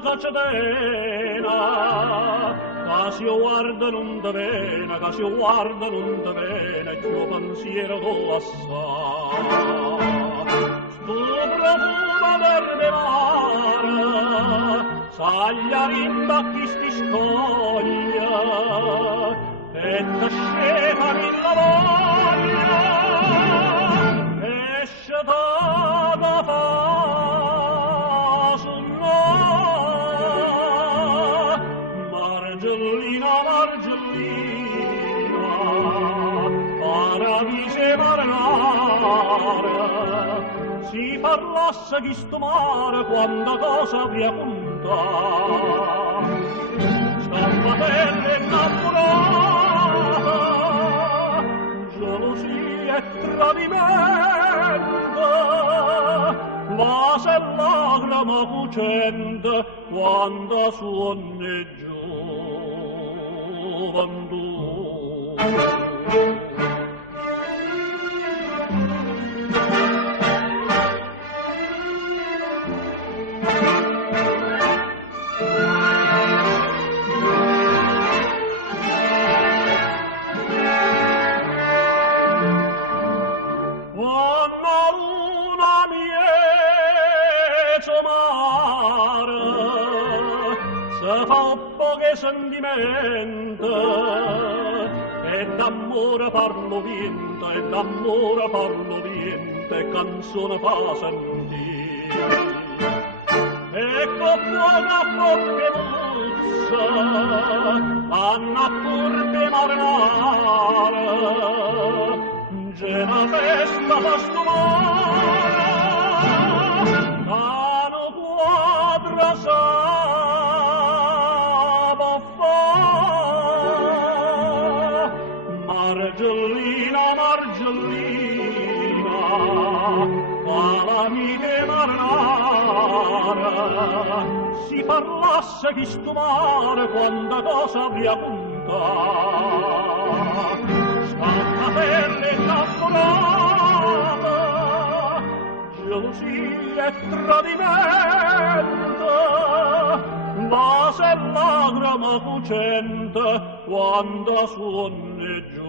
cacciatena, che si guarda non te vena, che si guarda non te vena, il tuo pensiero tu assai. Sto profumo verde mare, saglia rimba chi si scoglia, e te scema la voglia, esce da fa su noi. Margellina, Margellina, paradise marnare, si parlasse di sto mare quanta cosa vi appunta. Scappatelle innamorata, gelosia e tradimento, vase e lagrima cucente quando suonne gioventù. Sentimento e d'amore parlo vinto e d'amore parlo vinto e canzone fa sentire ecco fuoco a poche muzza anna purpe marnare gena festa fa stumare cano quadra sa Margellina, Margellina, calamite marnara, si parlasse di sto mare quanta cosa vi appunta. Scappatelle innamorata, gelosia e tradimento, vase e lagrima cucente quando suonne gioventù.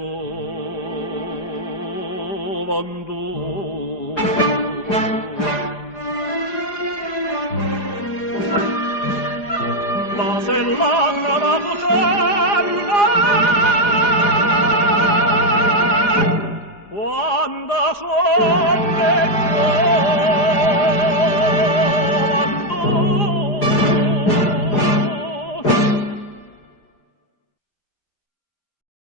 Vase e lagrima cucente